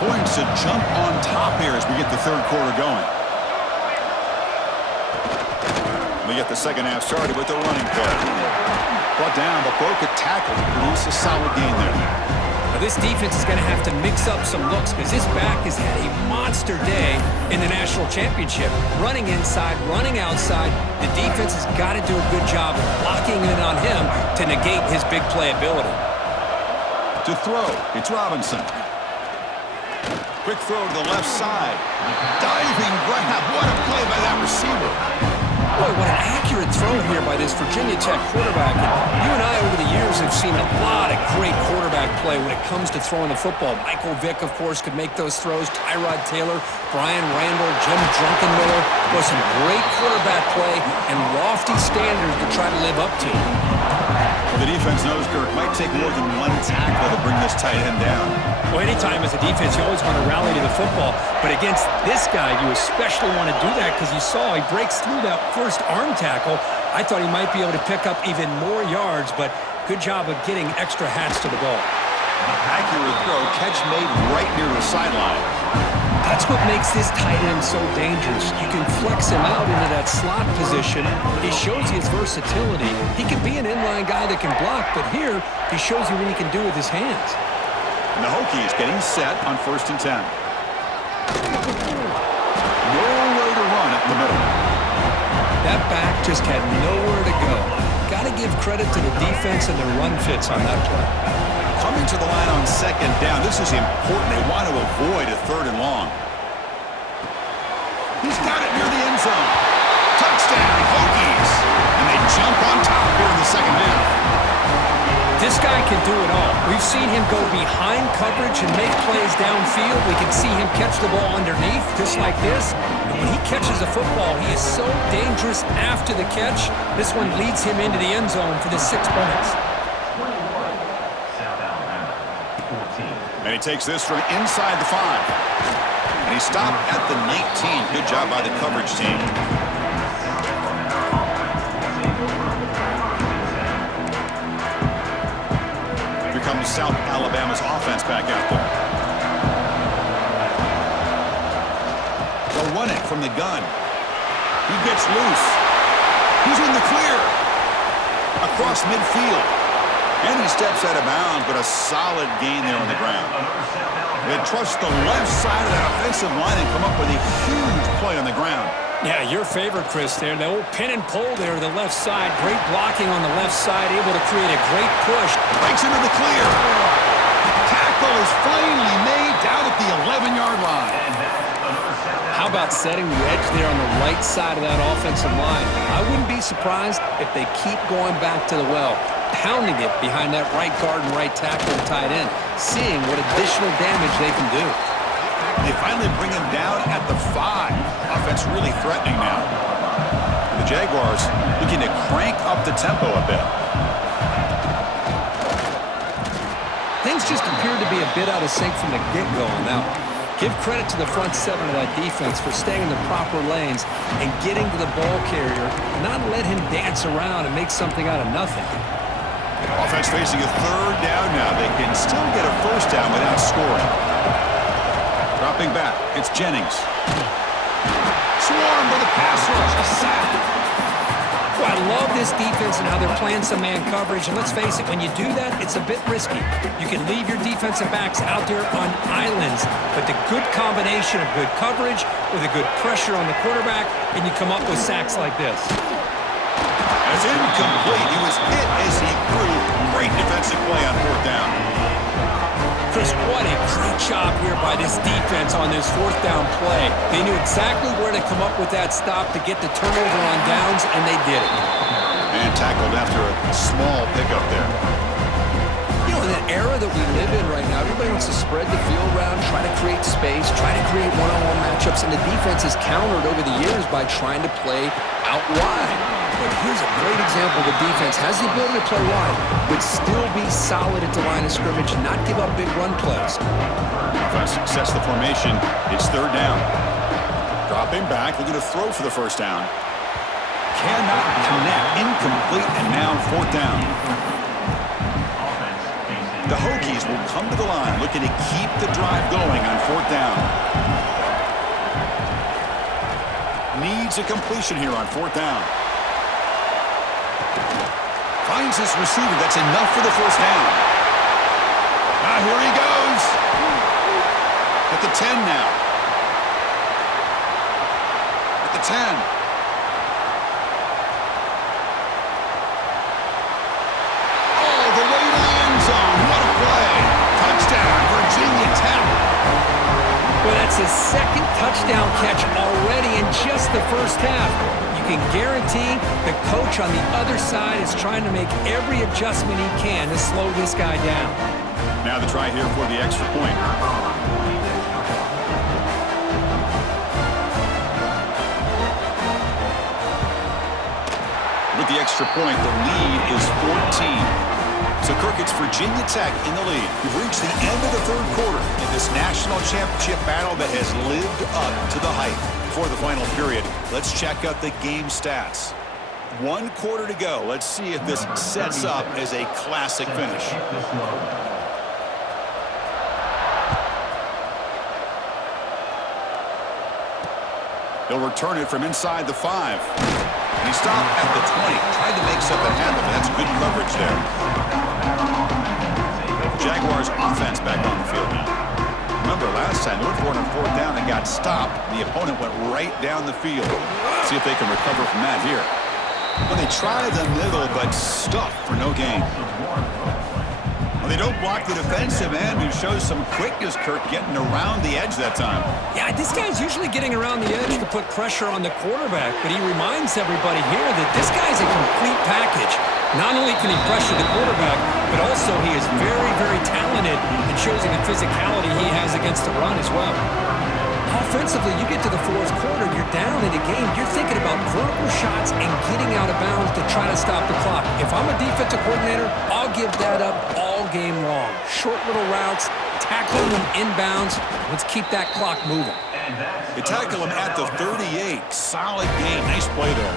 Points to jump on top here as we get the third quarter going. We get the second half started with the running play. Brought down, but broke a tackle to produce a solid gain there. Now this defense is going to have to mix up some looks because this back has had a monster day in the national championship. Running inside, running outside. The defense has got to do a good job of locking in on him to negate his big play ability. To throw, it's Robinson. Quick throw to the left side. Diving grab. What a play by that receiver. Boy, what an accurate throw here by this Virginia Tech quarterback. You and I, over the years, have seen a lot of great quarterback play when it comes to throwing the football. Michael Vick, of course, could make those throws. Tyrod Taylor, Brian Randall, Jim Druckenmiller. Was some great quarterback play and lofty standards to try to live up to. The defense knows, Kirk, might take more than one tackle to bring this tight end down. Well, anytime as a defense, you always want to rally to the football. But against this guy, you especially want to do that because you saw he breaks through that first arm tackle. I thought he might be able to pick up even more yards, but good job of getting extra hats to the ball. Accurate throw, catch made right near the sideline. That's what makes this tight end so dangerous. You can flex him out into that slot position. He shows you his versatility. He can be an inline guy that can block, but here he shows you what he can do with his hands. And the Hokies getting set on 1st and 10. Nowhere to run up the middle. That back just had nowhere to go. Got to give credit to the defense and their run fits on that play. Coming to the line on 2nd down. This is important. They want to avoid a 3rd and long. He's got it near the end zone. Touchdown, Hokies. And they jump on top here in the second half. This guy can do it all. We've seen him go behind coverage and make plays downfield. We can see him catch the ball underneath, just like this. And when he catches a football, he is so dangerous after the catch. This one leads him into the end zone for the 6 points. And he takes this from inside the 5. And he stopped at the 19. Good job by the coverage team. Here comes South Alabama's offense back out there. They'll run it from the gun. He gets loose. He's in the clear. Across midfield. And he steps out of bounds, but a solid gain there on the ground. They trust the left side of that offensive line and come up with a huge play on the ground. Yeah, your favorite, Chris, there. The old pin and pull there to the left side. Great blocking on the left side, able to create a great push. Breaks into the clear. Tackle is finally made down at the 11-yard line. How about setting the edge there on the right side of that offensive line? I wouldn't be surprised if they keep going back to the well, pounding it behind that right guard and right tackle and tight end, seeing what additional damage they can do. They finally bring him down at the 5. Offense really threatening now. The Jaguars looking to crank up the tempo a bit. Things just appear to be a bit out of sync from the get-go now. Give credit to the front 7 of that defense for staying in the proper lanes and getting to the ball carrier, not let him dance around and make something out of nothing. Offense facing a 3rd down now. They can still get a 1st down without scoring. Dropping back, it's Jennings. Swarmed with a pass rush, a sack. Well, I love this defense and how they're playing some man coverage. And let's face it, when you do that, it's a bit risky. You can leave your defensive backs out there on islands, but the good combination of good coverage with a good pressure on the quarterback, and you come up with sacks like this. As incomplete, he was hit as he threw. Great defensive play on 4th down. Chris, what a great job here by this defense on this 4th down play. They knew exactly where to come up with that stop to get the turnover on downs, and they did it. And tackled after a small pickup there. You know, in that era that we live in right now, everybody wants to spread the field around, try to create space, try to create one-on-one matchups, and the defense has countered over the years by trying to play out wide. But here's a great example. The defense has the ability to play wide, but still be solid at the line of scrimmage and not give up big run plays. Offense sets the formation. It's 3rd down. Dropping back, looking to throw for the 1st down. Cannot connect. Incomplete, and now 4th down. The Hokies will come to the line looking to keep the drive going on 4th down. Needs a completion here on 4th down. Finds his receiver. That's enough for the 1st down. Now here he goes. At the 10 now. At the 10. Well, that's his 2nd touchdown catch already in just the first half. You can guarantee the coach on the other side is trying to make every adjustment he can to slow this guy down. Now the try here for the extra point. With the extra point, the lead is 14. So, Kirk, it's Virginia Tech in the lead. We've reached the end of the 3rd quarter in this national championship battle that has lived up to the hype. Before the final period, let's check out the game stats. 1 quarter to go. Let's see if this sets up as a classic finish. He'll return it from inside the 5. And he stopped at the 20. Tried to make something happen, but that's good coverage there. The Jaguars offense back on the field now. Remember last time, looked for it on 4th down and got stopped. The opponent went right down the field. See if they can recover from that here. Well, they try the middle, but stuff for no gain. Well, they don't block the defensive end, who shows some quickness, Kirk, getting around the edge that time. Yeah, this guy's usually getting around the edge to put pressure on the quarterback, but he reminds everybody here that this guy's a complete package. Not only can he pressure the quarterback, but also he is very, very talented and shows you the physicality he has against the run as well. Offensively, you get to the 4th quarter, you're down in a game, you're thinking about vertical shots and getting out of bounds to try to stop the clock. If I'm a defensive coordinator, I'll give that up all game long. Short little routes, tackling them inbounds. Let's keep that clock moving. They tackle him at the 38. Solid game. Nice play there.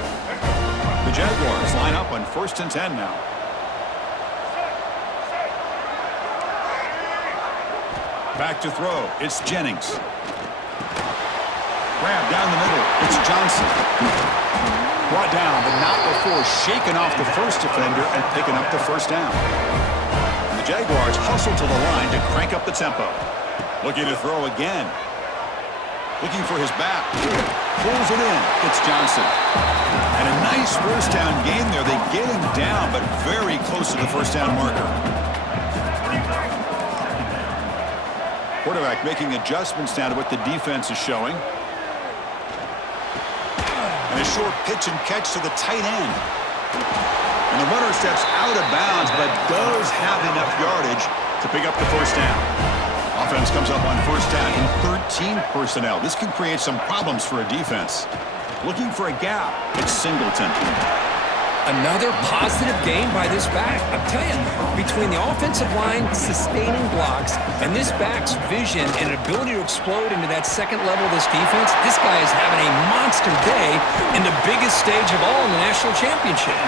The Jaguars line up on 1st and 10 now. Back to throw. It's Jennings. Grab down the middle. It's Johnson. Brought down, but not before shaking off the first defender and picking up the 1st down. And the Jaguars hustle to the line to crank up the tempo. Looking to throw again. Looking for his back. Pulls it in. It's Johnson. And a nice 1st down gain there. They get him down, but very close to the 1st down marker. Quarterback making adjustments now to what the defense is showing. And a short pitch and catch to the tight end. And the runner steps out of bounds, but does have enough yardage to pick up the 1st down. Offense comes up on 1st down in 13 personnel. This can create some problems for a defense. Looking for a gap. It's Singleton. Another positive game by this back. I'm telling you, between the offensive line sustaining blocks and this back's vision and ability to explode into that 2nd level of this defense, this guy is having a monster day in the biggest stage of all in the national championship.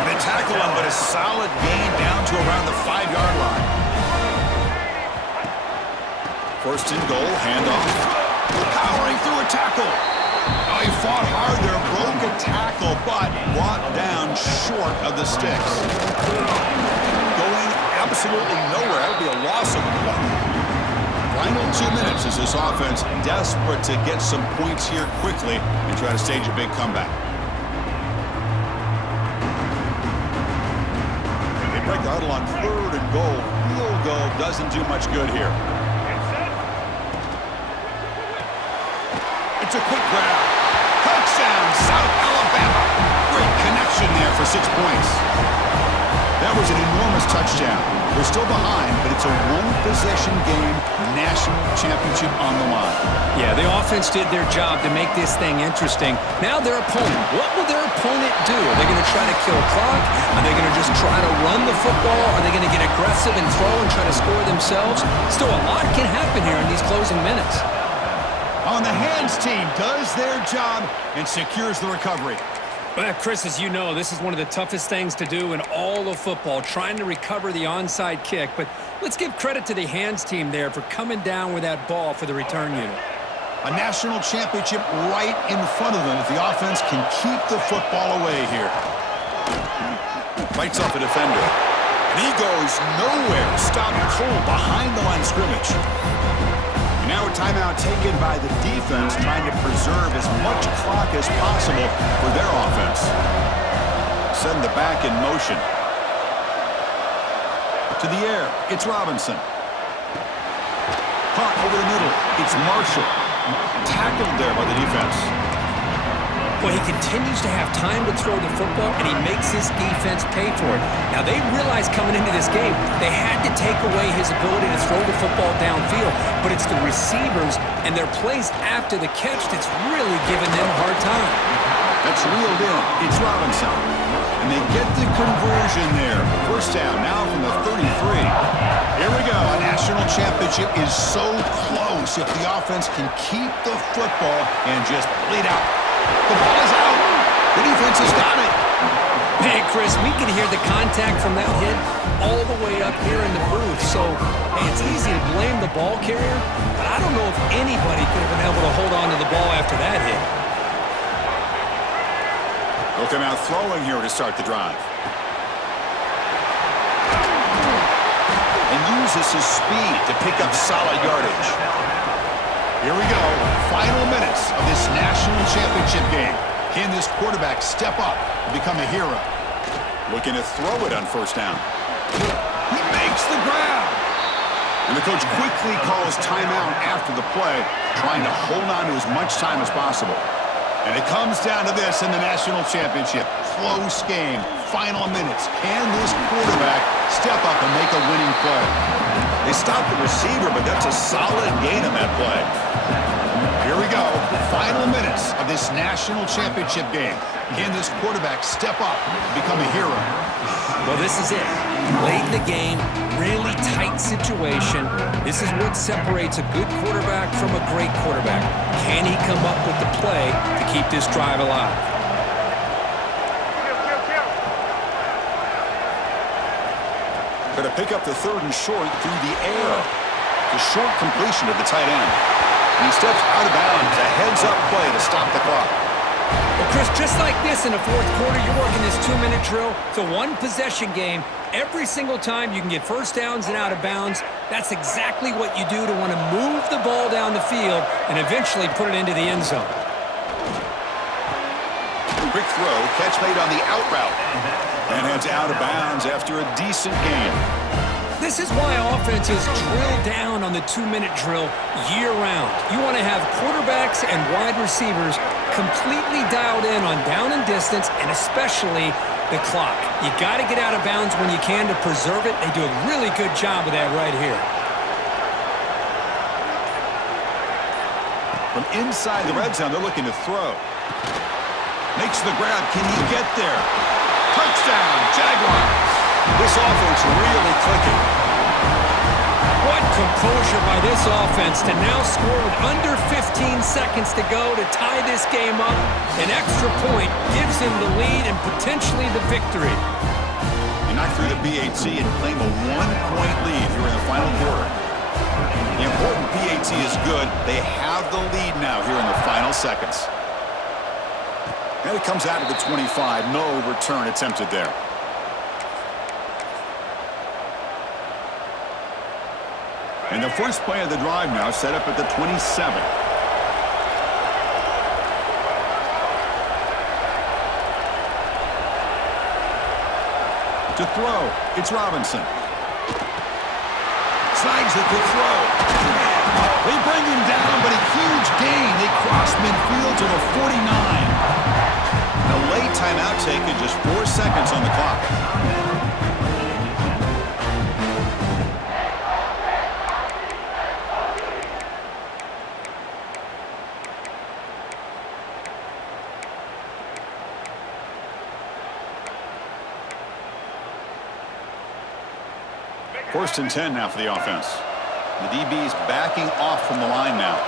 And they tackle him, but a solid gain down to around the 5-yard line. 1st and goal, handoff. Powering through a tackle. Oh, he fought hard there, broke a tackle, but brought down short of the sticks. Going absolutely nowhere. That would be a loss of a play. Final 2 minutes as this offense desperate to get some points here quickly and try to stage a big comeback. They break the huddle on 3rd and goal. Field goal doesn't do much good here. It's a quick grab. Touchdown, South Alabama. Great connection there for 6 points. That was an enormous touchdown. We're still behind, but it's a one-possession game, national championship on the line. Yeah, the offense did their job to make this thing interesting. Now their opponent. What will their opponent do? Are they going to try to kill clock? Are they going to just try to run the football? Are they going to get aggressive and throw and try to score themselves? Still, a lot can happen here in these closing minutes. On the hands team does their job and secures the recovery. Well, Chris, as you know, this is one of the toughest things to do in all of football, trying to recover the onside kick. But let's give credit to the hands team there for coming down with that ball for the return unit. A national championship right in front of them if the offense can keep the football away here. Fights off a defender. And he goes nowhere. Stopped cold behind the line of scrimmage. And now a timeout taken by the defense, trying to preserve as much clock as possible for their offense. Send the back in motion. To the air, it's Robinson. Hunt over the middle, it's Marshall. Tackled there by the defense. Well, he continues to have time to throw the football, and he makes his defense pay for it. Now, they realized coming into this game they had to take away his ability to throw the football downfield, but it's the receivers and their plays after the catch that's really giving them a hard time. That's reeled in. It's Robinson. And they get the conversion there. First down now from the 33. Here we go. A national championship is so close if the offense can keep the football and just bleed out. The ball is out. The defense has got it. Hey, Chris, we can hear the contact from that hit all the way up here in the booth. So, hey, it's easy to blame the ball carrier, but I don't know if anybody could have been able to hold on to the ball after that hit. They'll come out throwing here to start the drive. And uses his speed to pick up solid yardage. Here we go. Final minutes of this national championship game. Can this quarterback step up and become a hero? Looking to throw it on first down. He makes the grab. And the coach quickly calls timeout after the play, trying to hold on to as much time as possible. And it comes down to this in the national championship. Close game. Final minutes. Can this quarterback step up and make a winning play? They stopped the receiver, but that's a solid gain on that play. Here we go. Final minutes of this national championship game. Can this quarterback step up and become a hero? Well, this is it. Late in the game, really tight situation. This is what separates a good quarterback from a great quarterback. Can he come up with the play to keep this drive alive? Going to pick up the third and short through the air. The short completion of the tight end. And he steps out of bounds. A heads-up play to stop the clock. Well, Chris, just like this in the fourth quarter, you're working this 2-minute drill. It's a one-possession game. Every single time you can get first downs and out of bounds, that's exactly what you do to want to move the ball down the field and eventually put it into the end zone. Quick throw, catch made on the out route. And heads out of bounds after a decent gain. This is why offenses drill down on the 2-minute drill year-round. You want to have quarterbacks and wide receivers completely dialed in on down and distance, and especially the clock. You got to get out of bounds when you can to preserve it. They do a really good job of that right here. From inside the red zone, they're looking to throw. Makes the grab. Can he get there? Touchdown, Jaguars. This offense really clicking. What composure by this offense to now score with under 15 seconds to go to tie this game up. An extra point gives him the lead and potentially the victory. They knock through the PAT and claim a one-point lead here in the final quarter. The important PAT is good. They have the lead now here in the final seconds. And it comes out of the 25. No return attempted there. And the first play of the drive now set up at the 27. To throw, it's Robinson. Snags it to throw. They bring him down, but a huge gain. They cross midfield to the 49. And a late timeout taken, just 4 seconds on the clock. First and 10 now for the offense. The DB's backing off from the line now.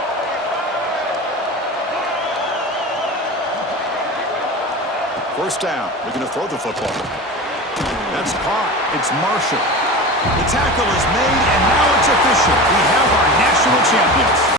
First down. They're going to throw the football. That's caught. It's Marshall. The tackle is made, and now it's official. We have our national champions.